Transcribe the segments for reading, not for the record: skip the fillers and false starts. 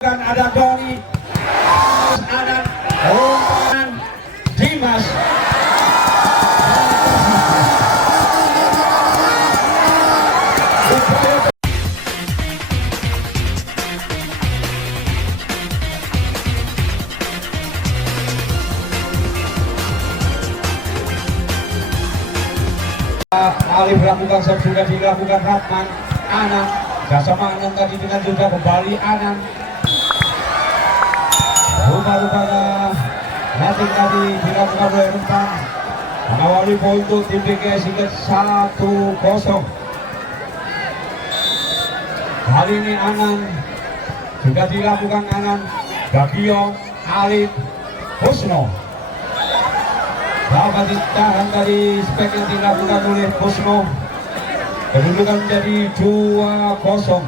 Ada Doni, ada Dimas. Alif lakukan, sudah dilakukan Ratman, Anang, Dasama Anang tadi dengan juga kembali Anang. Rupa-rupanya netting tadi dilakukan oleh Rempang, mengawali poin untuk tim PGS hingga 1-0. Kali ini Anan juga dilakukan Anan, Bagio, Alif, Husno. Dapat ditahan dari spek yang dilakukan oleh Husno. Kedudukan menjadi 2-0.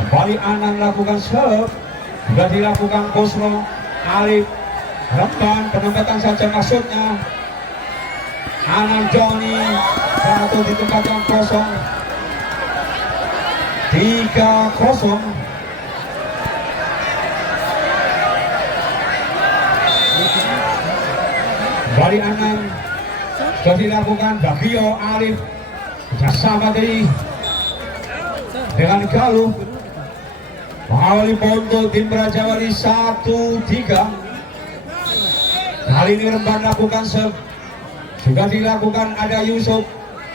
Kembali Anan lakukan serve. Sudah dilakukan Husno, Alif, Remban, penempatan saja maksudnya. Anan Joni, satu di tempat yang kosong. 3-0. Kembali Anan, sudah dilakukan Bagio, Alif, bersama dari dengan Galuh. Mengawali poin untuk tim Raja Wali 1-3. Kali ini Remban lakukan serve. Sudah dilakukan ada Yusuf.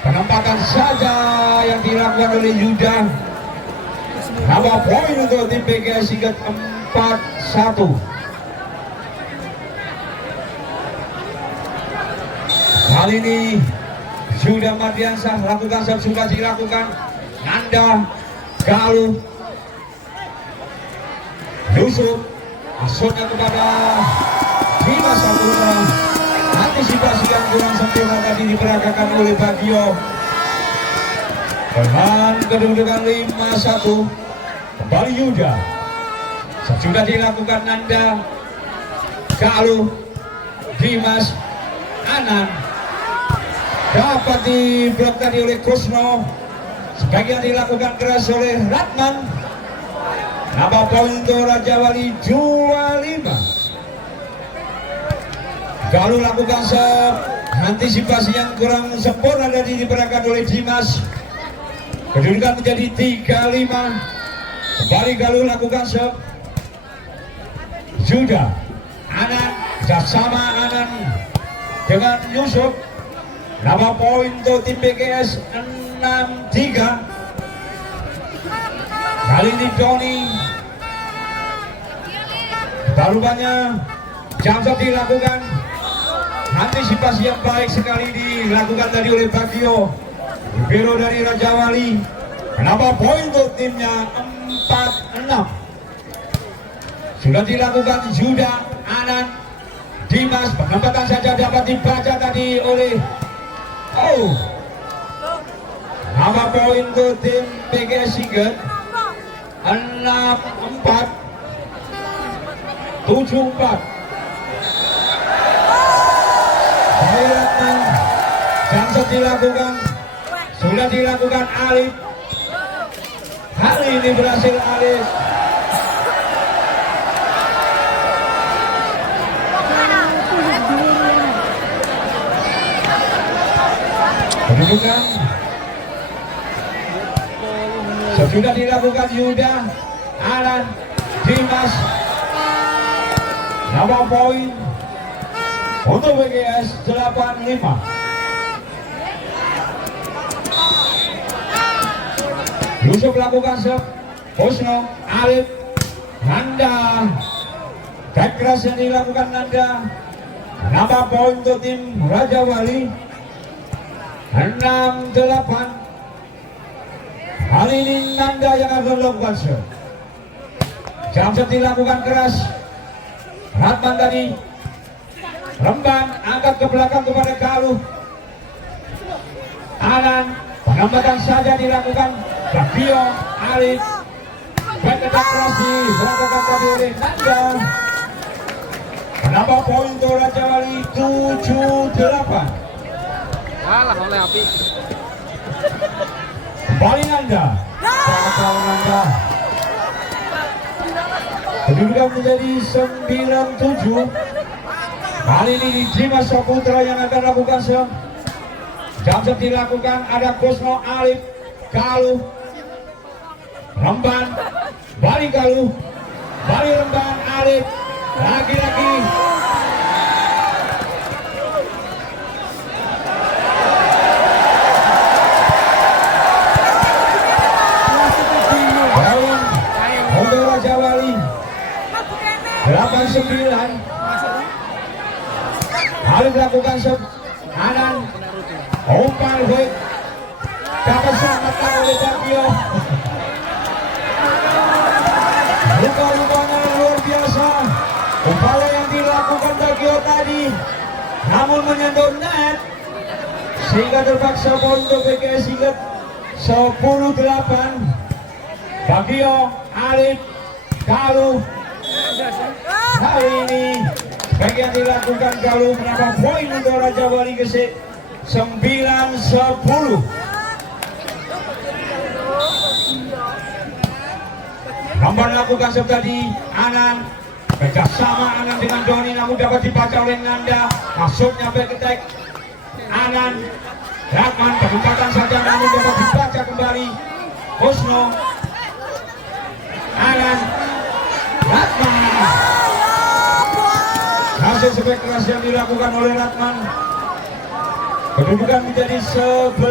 Penempatan saja yang dilakukan oleh Yuda. Nambah poin untuk tim PGS hingga 4-1. Kali ini Yuda Mardiansah lakukan serve. Sudah dilakukan Nanda, Galuh, Yusuf, masuknya kepada Dimas Saputra. Antisipasi yang kurang sempurna tadi diperagakan oleh Bagio. Dengan kedudukan 5-1, kembali Yuda. Sudah dilakukan Nanda, Galuh, Dimas, Anan. Dapat diblok tadi oleh Kusno. Sebagian dilakukan keras oleh Ratman. Nambah poin untuk Raja Wali 25. Galuh lakukan serve. Antisipasi yang kurang sempurna tadi diperagakan oleh Dimas. Kedudukan menjadi 3-5. Kembali Galuh lakukan serve. Sudah Anan, bersama Anan dengan Yusuf. Nambah poin untuk tim PGS 6-3. Kali ini Doni. Taruhannya Jamsat dilakukan. Antisipasi yang baik sekali dilakukan tadi oleh Bagio. Libero dari Raja Wali. Kenapa poin untuk timnya 4-6. Sudah dilakukan Yuda, Anan, Dimas. Penempatan saja dapat dibaca tadi oleh nama poin untuk tim PGS hingga 6-4, 7-4. Jamsat dilakukan. Sudah dilakukan Alif. Kali ini berhasil Alif. Kedudukan sudah dilakukan Yuda, Alan, Dimas. Nambah poin untuk PGS 8-5. Yusuf lakukan serve. Husno, Alif, Nanda. Back keras yang dilakukan Nanda. Nambah poin untuk tim Raja Wali 6-8. Kali ini Nanda yang akan melakukan serve. Jamsat dilakukan keras. Ratman tadi. Remban angkat ke belakang kepada Galuh. Anan, penempatan saja dilakukan. Bagio, Alif. Baik atraksi berangkat tadi oleh Nanda. Menambah poin untuk Raja Wali 7-8. Kalah oleh Api. Kembali Nanda. Nanda. Kedudukan menjadi 9-7. Kali ini Dimas Saputra yang akan lakukan serang. Jam-jam dilakukan ada Kusno Alif Galuh Remban, balik Galuh, balik Remban Alif, lagi-lagi Bawang Hondo Raja Wali 8-9. Alif lakukan Anan umpan baik dapat selamatkan oleh Bagio. Luka-lukanya luar biasa. Upaya yang dilakukan Bagio tadi namun menyentuh net sehingga terpaksa poin untuk PKS hingga 10-8. Bagio, Alif, Galuh. Hari ini baik yang dilakukan Galuh menambah poin untuk Raja Wali Gresik 9-10. Ramban lakukan seperti Anan, kerjasama Anan dengan Doni namun dapat dibaca oleh Nanda. Masuknya back attack Anan, Ratman penempatan saja namun dapat dibaca kembali Kusno, Anan, Ratman. Hasil sebek keras yang dilakukan oleh Ratman. Kedudukan menjadi 11-9.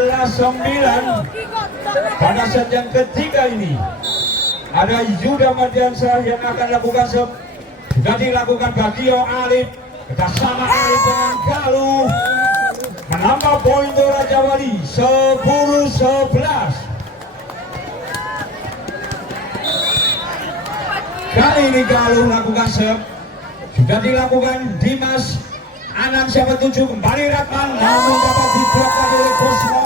Pada set yang ketiga ini ada Yuda Mardiansyah yang akan lakukan serve. Sudah dilakukan Bagio Alif, kerjasama Alif dengan Galuh menambah poin untuk Raja Wali 10-11. Kali ini Galuh lakukan serve. Sudah dilakukan Dimas. Anan siapa tuju kembali Ratman namun dapat diblokkan oleh Kusno.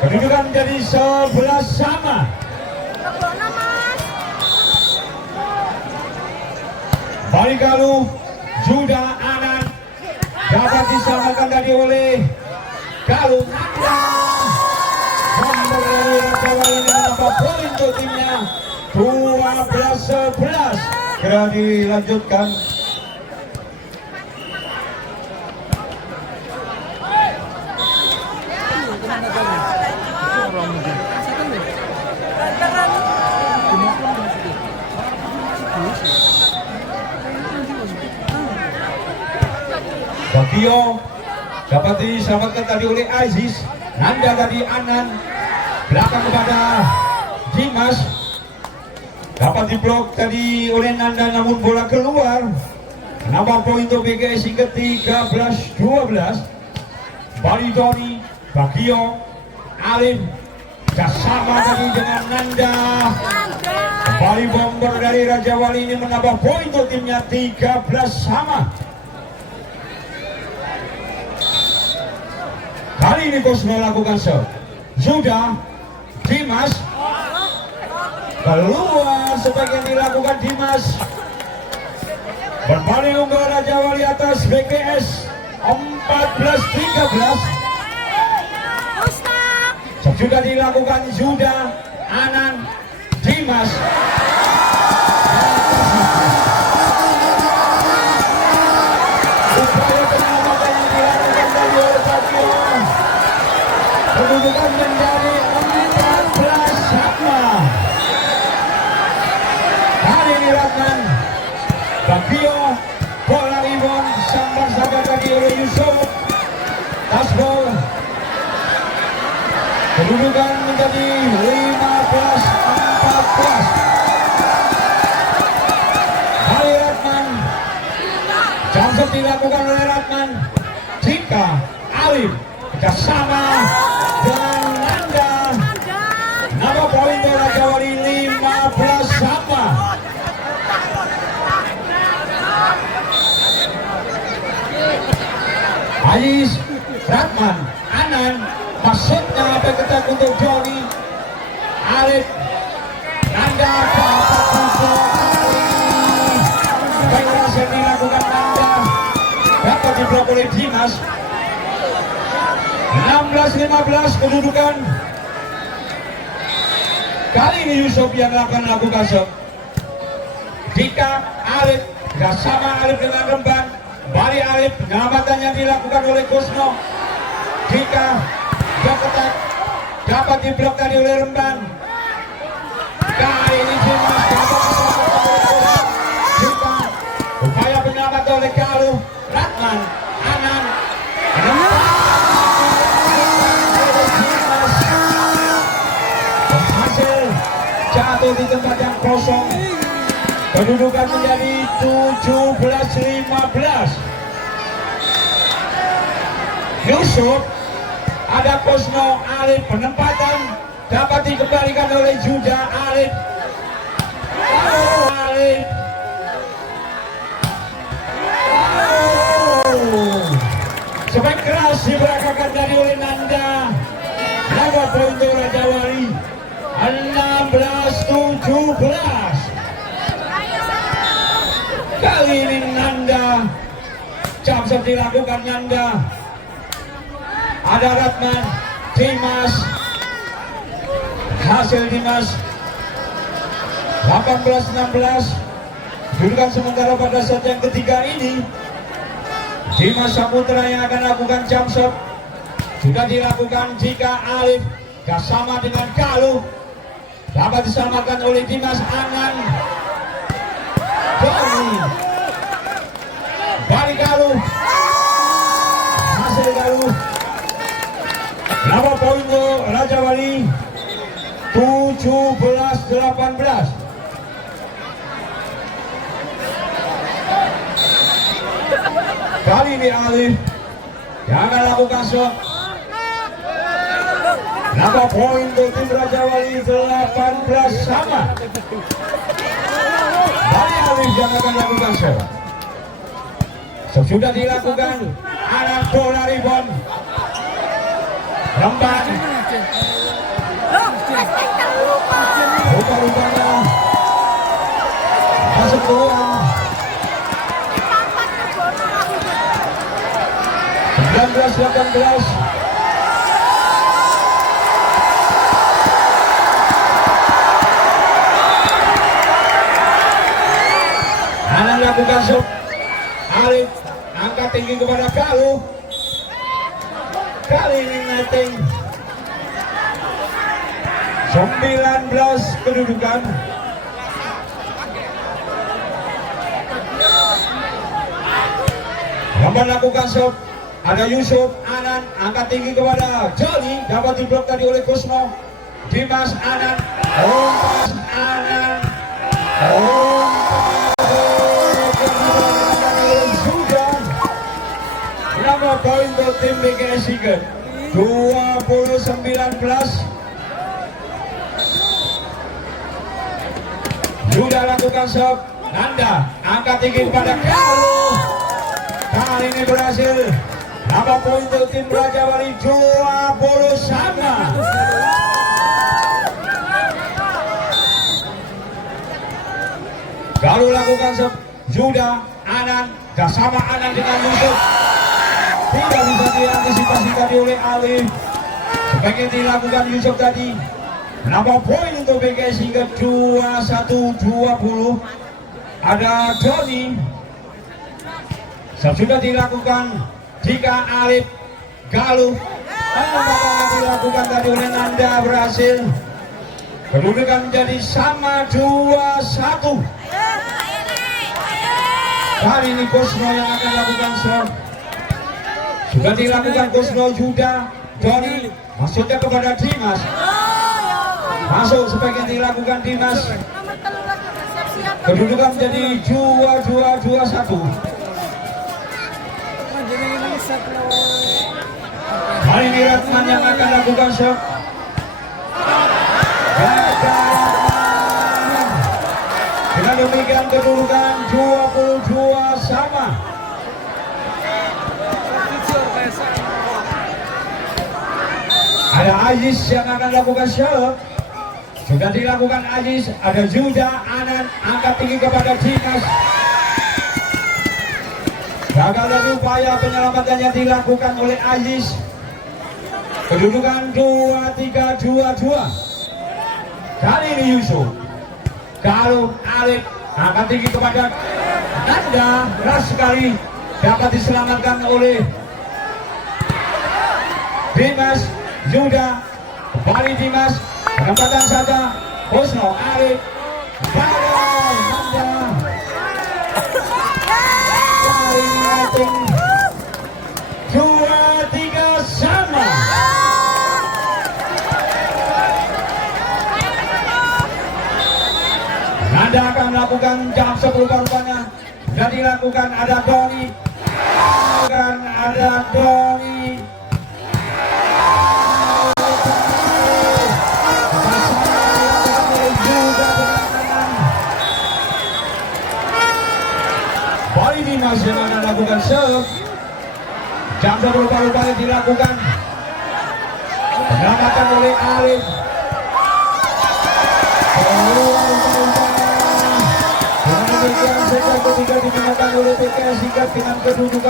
Kedudukan menjadi 11 sama. Balik Galuh, Juda Anan dapat diselamatkan tadi oleh Galuh. Nomor dari Raja Wali menambah poin untuk timnya 12-11. Kira dilanjutkan. Bagio dapat diselamatkan tadi oleh Aziz. Nanda tadi Anan, belakang kepada Dimas, dapat diblok tadi oleh Nanda namun bola keluar. Menambah poin untuk PKS hingga 13-12. Bali Doni, Bagio, Alif, bersama tadi dengan Nanda. Kembali bomber dari Raja Wali ini menambah poin untuk timnya 13 sama. Kali ini Kusno melakukan serve. Sudah Dimas keluar sebagian dilakukan Dimas. Berbalik unggul Raja Wali atas BKS 14-13. Sudah dilakukan Zuda, Anan, Dimas. Upaya penyelamatan yang dilakukan dari oleh Bagio. Kedudukan menjadi 14 sama. Kali ini Ratman, Bagio, bola rebound sambar saja tadi oleh Yusuf. Tasbol. Kedudukan menjadi 15-14. Kali Ratman, jump dilakukan oleh Ratman. Jika Alif kerjasama dengan Nanda, nama poin untuk Raja Wali 15 sama. Aziz, Ratman, Anan, maksudnya apa ketat untuk Joni, Alif, Nanda dapat diblok. Baik keras yang dilakukan Nanda dapat diblok oleh Dimas. 16-15 kedudukan. Kali ini Yusuf yang akan lakukan serve. Jika Arif bersama Arif dengan Remban, balik Arif, penyelamatannya dilakukan oleh Kusno. Jika Jokotek dapat diblok tadi oleh Remban, kali ini Dimas dapat diselamatkan oleh Kusno. Jika upaya penyelamat oleh Galuh, Ratman, Anan, berhasil jatuh di tempat yang kosong. Kedudukan menjadi 17-15. Yusuf, ada Kusno, Arif, penempatan dapat dikembalikan oleh Juda, Arif. Arif. Sepak keras diberangkatkan dari oleh Nanda. Laga poin untuk Raja Wali 16-17. Kali ini Nanda, Jamsat dilakukan Nanda. Ada Ratman, Dimas, hasil Dimas 18-16. Kedudukan sementara pada set yang ketiga ini Dimas Saputra yang akan lakukan jump shot. Sudah dilakukan jika Alif gak sama dengan Galuh, dapat disamakan oleh Dimas. Angan Doni balik Galuh, hasil Galuh. Berapa poin untuk Raja Wali? 17-18. Kali ini Alif yang akan lakukan shot. Berapa poin untuk tim Raja Wali? 18 sama. Kali Alif yang akan lakukan shot. Sudah dilakukan. Anak bola rebound. Remban. Rupa-rupanya masuk peluang. 19-18. Anak lakukan shot. Arif angkat tinggi kepada Galuh. Kali ini netting 19 kedudukan. Remban lakukan shot. Ada Yusuf, Anan, angkat tinggi kepada Joni, dapat diblok tadi oleh Kusno. Dimas, Anan, Dimas, Anan, sudah. Berapa poin untuk tim BKS Sigurd? 20-19. Sudah lakukan shot. Nanda, angkat tinggi kepada Galuh. Kali ini berhasil. Berapa poin untuk tim Raja Wali? 20 sama. Galuh lakukan shot. Juda, Anan, gak sama Anan dengan Yusuf. Tidak bisa diantisipasi tadi oleh Alif. Sebagai dilakukan Yusuf tadi. Berapa poin untuk BKS hingga 21-20. Ada Joni. Sudah dilakukan jika Alif, Galuh, penempatan dilakukan tadi oleh Nanda berhasil. Kedudukan menjadi sama 2-1. Kali ini Kusno yang akan lakukan serve. Sudah dilakukan Kusno, Juda, Joni, maksudnya kepada Dimas. Masuk sebagian dilakukan Dimas. Kedudukan menjadi 2-2-2-1. Kali ini Ratman yang akan lakukan shot. Dengan demikian kedudukan 22 sama. Ada Aziz yang akan lakukan shot. Sudah dilakukan Aziz. Ada Juda, Anan, angkat tinggi kepada Dimas. Gagal dari upaya penyelamatannya dilakukan oleh Aziz. Kedudukan 2-3-2-2. Kali ini Yusuf, Galuh, Alif, Angkat tinggi kepada Nanda, keras sekali dapat diselamatkan oleh Dimas Yuda. Kembali Dimas, penempatan saja Kusno, Arif, gagal Nanda. Kali ini rating 2-3 sama. Nanda akan melakukan jam 10 rupanya. Sudah dilakukan, ada Doni. Dan ada Doni. Bali Dimas yang melakukan serve. Jam 10 rupanya dilakukan. Penyelamatan oleh Arif. Ketika digunakan oleh PKS hingga dengan kedudukan